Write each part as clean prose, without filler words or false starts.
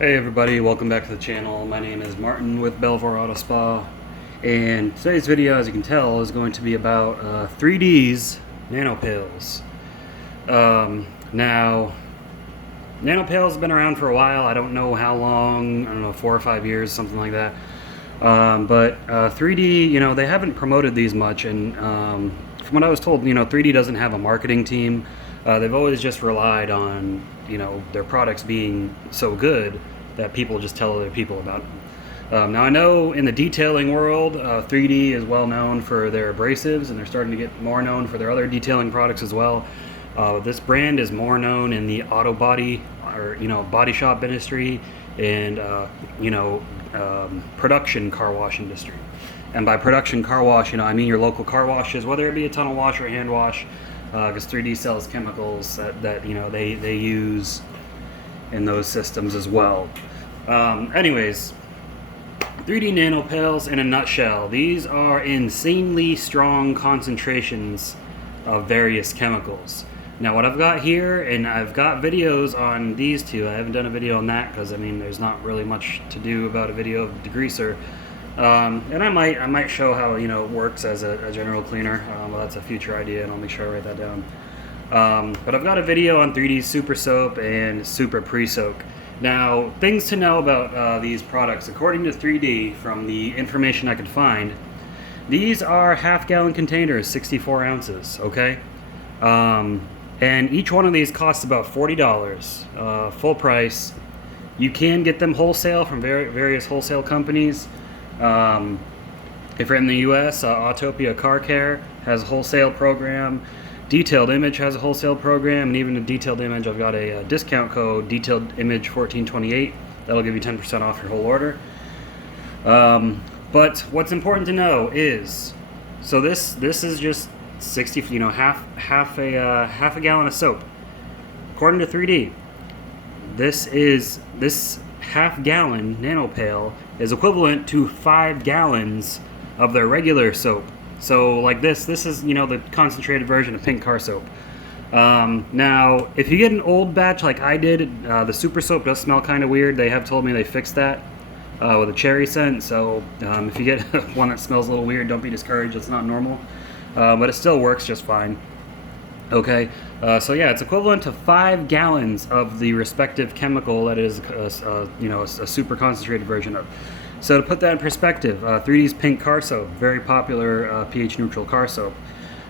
Hey everybody, welcome back to the channel. My name is Martin with Belvoir Auto Spa, and today's video, as you can tell, is going to be about 3D's Nano Pails. Now, Nano Pails have been around for a while. I don't know how long, I don't know, 4 or 5 years, something like that. But 3D, they haven't promoted these much, and from what I was told, 3D doesn't have a marketing team. They've always just relied on, their products being so good that people just tell other people about them. Now I know in the detailing world, 3D is well known for their abrasives, and they're starting to get more known for their other detailing products as well. This brand is more known in the auto body or body shop industry and production car wash industry. And by production car wash, I mean your local car washes, whether it be a tunnel wash or a hand wash, because 3D sells chemicals that they use in those systems as well. Anyways, 3D Nano Pails in a nutshell. These are insanely strong concentrations of various chemicals. Now what I've got here, and I've got videos on these two. I haven't done a video on that because there's not really much to do about a video of Degreaser. And I might show how it works as a general cleaner. Well, that's a future idea, and I'll make sure I write that down. But I've got a video on 3D Super Soap and Super Pre-Soak. Now, things to know about these products. According to 3D, from the information I could find, these are half-gallon containers, 64 ounces. Okay, and each one of these costs about $40, full price. You can get them wholesale from various wholesale companies. If you're in the US, Autopia Car Care has a wholesale program. Detailed Image has a wholesale program, and even a Detailed Image, I've got a discount code, Detailed Image 1428. That'll give you 10% off your whole order. But what's important to know is, so this is just 60, half a gallon of soap. According to 3D, this half-gallon Nano Pail is equivalent to 5 gallons of their regular soap. So like this is the concentrated version of pink car soap. Now if you get an old batch like I did, the Super Soap does smell kind of weird. They have told me they fixed that with a cherry scent. So if you get one that smells a little weird, don't be discouraged. It's not normal, but it still works just fine. Okay, so yeah, it's equivalent to 5 gallons of the respective chemical that is, a super concentrated version of. So to put that in perspective, 3D's Pink Car Soap, very popular pH-neutral car soap.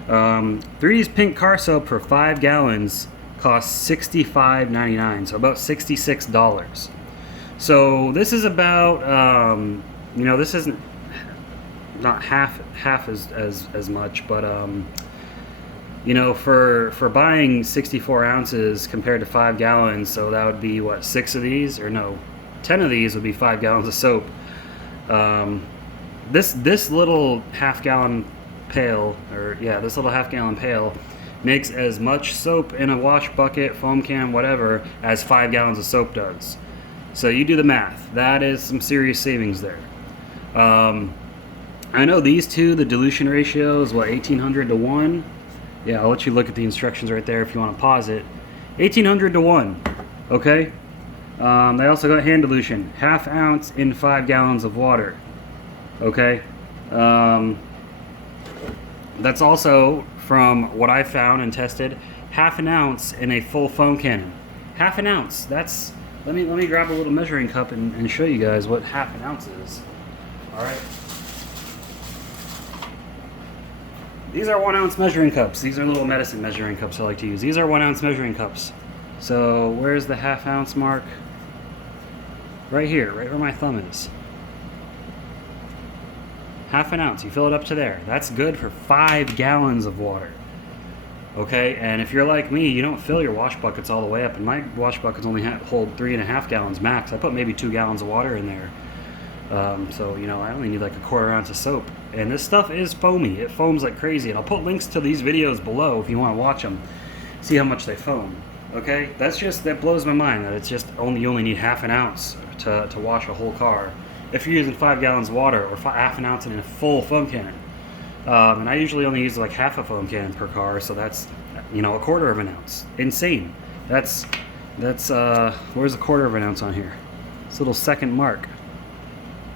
3D's Pink Car Soap for 5 gallons costs $65.99, so about $66. So this is about, this isn't not half as much, but for buying 64 ounces compared to 5 gallons, so that would be what, 6 of these, or no, 10 of these would be 5 gallons of soap. This little half-gallon pail, this little half-gallon pail makes as much soap in a wash bucket, foam can, whatever, as 5 gallons of soap does. So you do the math. That is some serious savings there. I know these two, the dilution ratio is what, 1800 to 1? Yeah, I'll let you look at the instructions right there if you want to pause it. 1800 to 1, okay? They also got hand dilution, ½ ounce in 5 gallons of water, okay? That's also, from what I found and tested, ½ an ounce in a full foam cannon. ½ an ounce, that's, let me grab a little measuring cup and show you guys what ½ an ounce is. All right. These are 1 ounce measuring cups. These are little medicine measuring cups I like to use. These are 1 ounce measuring cups. So where's the ½ ounce mark? Right here, right where my thumb is. ½ an ounce, you fill it up to there. That's good for 5 gallons of water. Okay, and if you're like me, you don't fill your wash buckets all the way up, and my wash buckets only hold 3.5 gallons max. I put maybe 2 gallons of water in there. So I only need like a ¼ ounce of soap, and this stuff is foamy. It foams like crazy, and I'll put links to these videos below if you want to watch them, see how much they foam. Okay, that blows my mind that it's just you only need ½ an ounce to wash a whole car if you're using 5 gallons of water, or ½ an ounce in a full foam cannon. And I usually only use like half a foam cannon per car, so that's a ¼ of an ounce. Insane. That's where's a ¼ of an ounce on here? This little second mark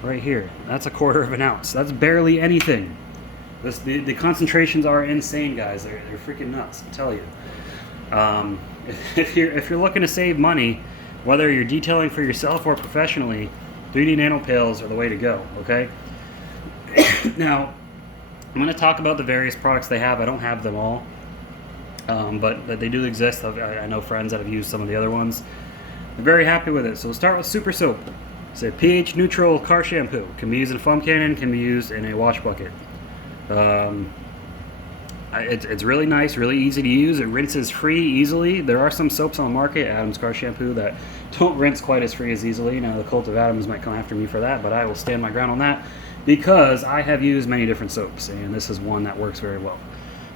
right here. That's 1/4 of an ounce. That's barely anything. The concentrations are insane, guys. They're freaking nuts. I tell you. If you're looking to save money, whether you're detailing for yourself or professionally, 3D Nano Pails are the way to go. Okay. Now, I'm going to talk about the various products they have. I don't have them all, but they do exist. I know friends that have used some of the other ones. I'm very happy with it. So we'll start with Super Soap. It's a pH neutral car shampoo. Can be used in a foam cannon. Can be used in a wash bucket. It's really nice, really easy to use. It rinses free easily. There are some soaps on the market, Adam's Car Shampoo, that don't rinse quite as free as easily. Now, the cult of Adams might come after me for that, but I will stand my ground on that because I have used many different soaps, and this is one that works very well.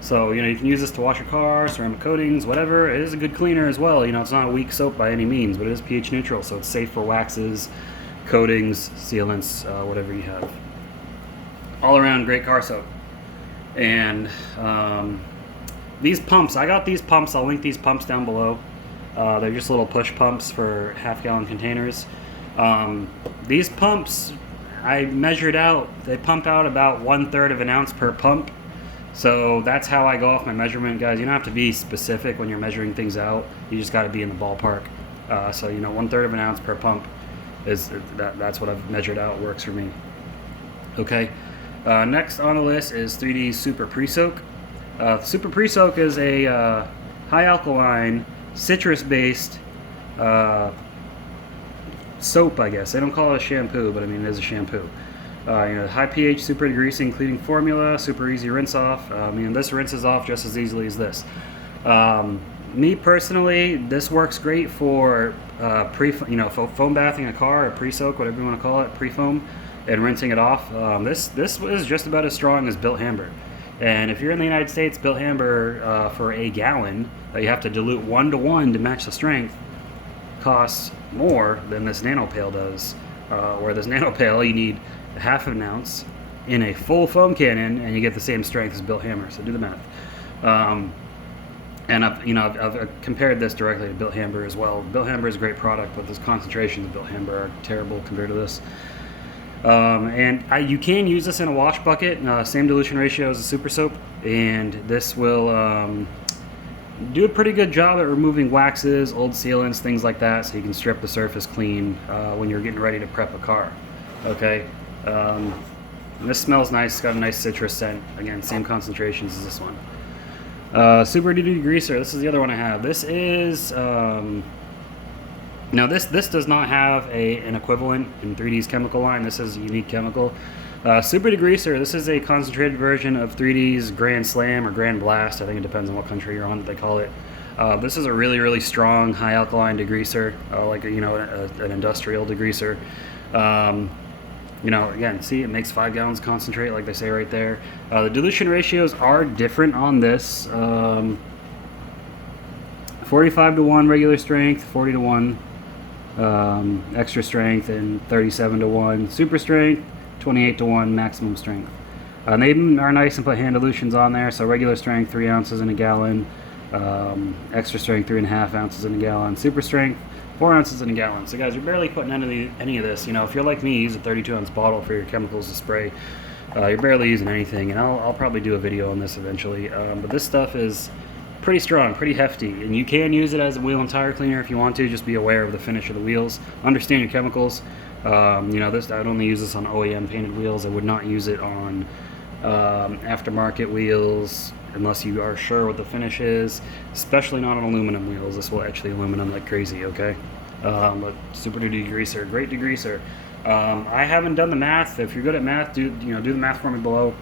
So, you can use this to wash your car, ceramic coatings, whatever. It is a good cleaner as well. It's not a weak soap by any means, but it is pH neutral, so it's safe for waxes, coatings, sealants, whatever you have. All around great car soap. And these pumps, I got these pumps. I'll link these pumps down below. They're just little push pumps for half-gallon containers. These pumps, I measured out, they pump out about 1/3 of an ounce per pump. So that's how I go off my measurement, guys. You don't have to be specific when you're measuring things out. You just got to be in the ballpark. So 1/3 of an ounce per pump that's what I've measured out. Works for me. Okay. Next on the list is 3D Super Pre-Soak. Super Pre-Soak is a high alkaline, citrus-based soap, I guess. They don't call it a shampoo, but I mean it is a shampoo. High pH, super degreasing, cleaning formula, super easy rinse off. This rinses off just as easily as this. Me personally, this works great for foam bathing a car, or pre-soak, whatever you want to call it, pre-foam, and rinsing it off. This is just about as strong as Built Hamber. And if you're in the United States, Built Hamber for a gallon that you have to dilute 1:1 to match the strength costs more than this Nano Pail does. Where this Nano Pail, you need 1/2 of an ounce in a full foam cannon, and you get the same strength as Built Hamber. So do the math. And I've compared this directly to Built Hamber as well. Built Hamber is a great product, but those concentrations of Built Hamber are terrible compared to this. You can use this in a wash bucket, same dilution ratio as a super soap, and this will do a pretty good job at removing waxes, old sealants, things like that, so you can strip the surface clean when you're getting ready to prep a car. Okay, and this smells nice. It's got a nice citrus scent. Again, same concentrations as this one. Super Degreaser. This is the other one I have. This is now this does not have an equivalent in 3D's chemical line. This is a unique chemical. Super Degreaser. This is a concentrated version of 3D's Grand Slam or Grand Blast. I think it depends on what country you're on that they call it. This is a really, really strong high alkaline degreaser, like an industrial degreaser. Again, see, it makes 5 gallons concentrate, like they say right there. The dilution ratios are different on this. 45:1 regular strength, 40:1 extra strength, and 37:1 super strength, 28:1 maximum strength. They are nice and put hand dilutions on there. So regular strength, 3 ounces in a gallon. Extra strength, 3.5 ounces in a gallon. Super strength, 4 ounces in a gallon. So guys, you're barely putting any of this. If you're like me, you use a 32-ounce bottle for your chemicals to spray. You're barely using anything, and I'll probably do a video on this eventually. But this stuff is pretty strong, pretty hefty, and you can use it as a wheel and tire cleaner if you want to. Just be aware of the finish of the wheels. Understand your chemicals. This I'd only use this on OEM painted wheels. I would not use it on aftermarket wheels unless you are sure what the finish is, especially not on aluminum wheels. This will etch the aluminum like crazy, okay? But super degreaser, great degreaser. I haven't done the math. If you're good at math, do the math for me below.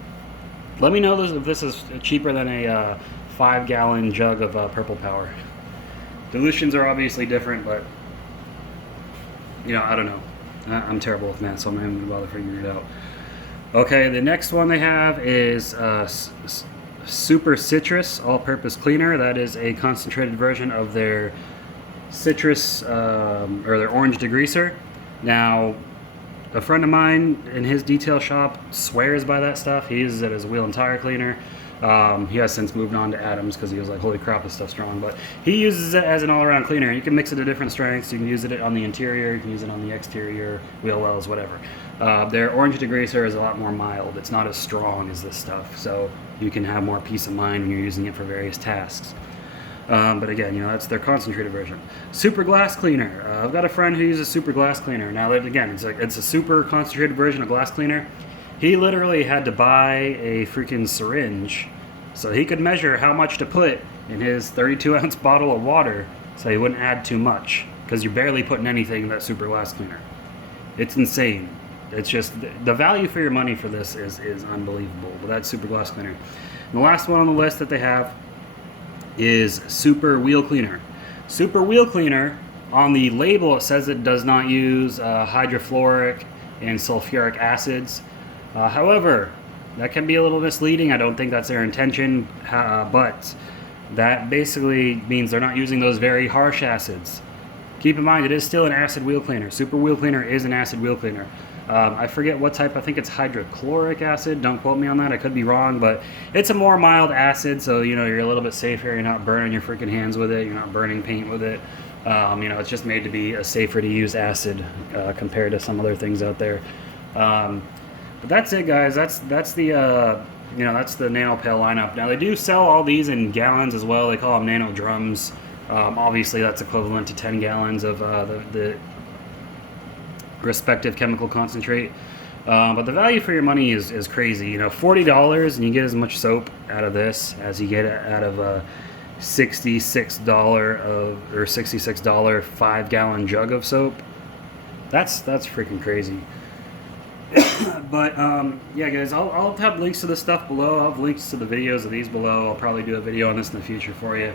Let me know if this is cheaper than a 5-gallon jug of Purple Power. Dilutions are obviously different, but I don't know. I'm terrible with math, so I'm not even going to bother figuring it out. Okay, the next one they have is Super Citrus All-Purpose Cleaner. That is a concentrated version of their citrus or their orange degreaser. Now, a friend of mine in his detail shop swears by that stuff. He uses it as a wheel and tire cleaner. He has since moved on to Adams because he was like, holy crap, this stuff's strong. But he uses it as an all-around cleaner. You can mix it to different strengths. You can use it on the interior, you can use it on the exterior, wheel wells, whatever. Their orange degreaser is a lot more mild. It's not as strong as this stuff, so you can have more peace of mind when you're using it for various tasks. But again, you know, that's their concentrated version. Super glass cleaner. I've got a friend who uses super glass cleaner. Now, again, it's a super concentrated version of glass cleaner. He literally had to buy a freaking syringe so he could measure how much to put in his 32-ounce bottle of water so he wouldn't add too much, because you're barely putting anything in that super glass cleaner. It's insane. It's just, the value for your money for this is unbelievable. But that's super glass cleaner. And the last one on the list that they have is super wheel cleaner. Super wheel cleaner, on the label it says it does not use hydrofluoric and sulfuric acids. However, that can be a little misleading. I don't think that's their intention, but that basically means they're not using those very harsh acids. Keep in mind, it is still an acid wheel cleaner. Super wheel cleaner is an acid wheel cleaner. I forget what type. I think it's hydrochloric acid. Don't quote me on that. I could be wrong, but it's a more mild acid, so you know you're a little bit safer. You're not burning your freaking hands with it. You're not burning paint with it. You know, it's just made to be a safer to use acid compared to some other things out there. But that's it, guys. That's the you know, that's the Nano Pail lineup. Now they do sell all these in gallons as well. They call them Nano drums. Obviously, that's equivalent to 10 gallons of the respective chemical concentrate. But the value for your money is crazy. You know, $40 and you get as much soap out of this as you get out of a $66 5-gallon jug of soap. That's freaking crazy. But yeah, guys, I'll have links to this stuff below. I'll have links to the videos of these below. I'll probably do a video on this in the future for you.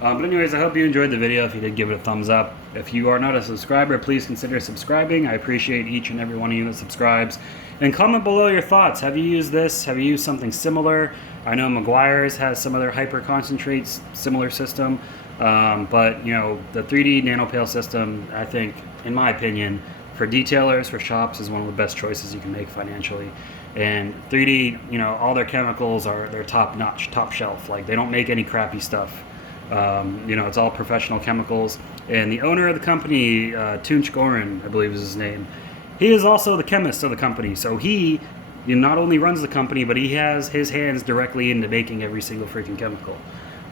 But anyways, I hope you enjoyed the video. If you did, give it a thumbs up. If you are not a subscriber, please consider subscribing. I appreciate each and every one of you that subscribes. And comment below your thoughts. Have you used this? Have you used something similar? I know Meguiar's has some other hyper concentrates, similar system. But, you know, the 3D Nano Pail system, I think, in my opinion, for detailers, for shops, is one of the best choices you can make financially. And 3D, you know, all their chemicals are, they're top notch, top shelf. Like, they don't make any crappy stuff. You know, it's all professional chemicals. And the owner of the company, Tunch Gorin, I believe is his name, he is also the chemist of the company. So he not only runs the company, but he has his hands directly into making every single freaking chemical.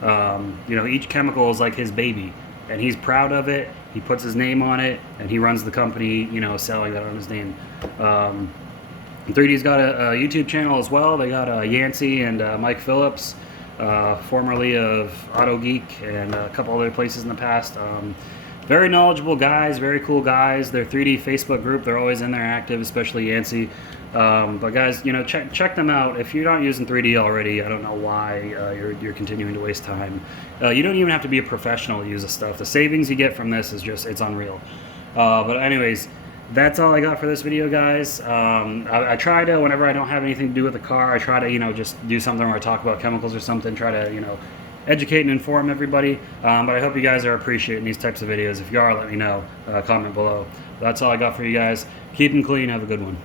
You know, each chemical is like his baby, and he's proud of it. He puts his name on it, and he runs the company, you know, selling that on his name. 3D's got a YouTube channel as well. They got Yancey and Mike Phillips, formerly of Auto Geek and a couple other places in the past. Very knowledgeable guys, very cool guys. Their 3D Facebook group, they're always in there active, especially Yancey. But guys, you know, check them out. If you're not using 3D already, I don't know why you're continuing to waste time. You don't even have to be a professional to use this stuff. The savings you get from this is just, it's unreal. But anyways, that's all I got for this video, guys. I try to, whenever I don't have anything to do with the car, I try to, you know, just do something where I talk about chemicals or something, try to, you know, educate and inform everybody. But I hope you guys are appreciating these types of videos. If you are, let me know. Comment below. That's all I got for you guys. Keep them clean. Have a good one.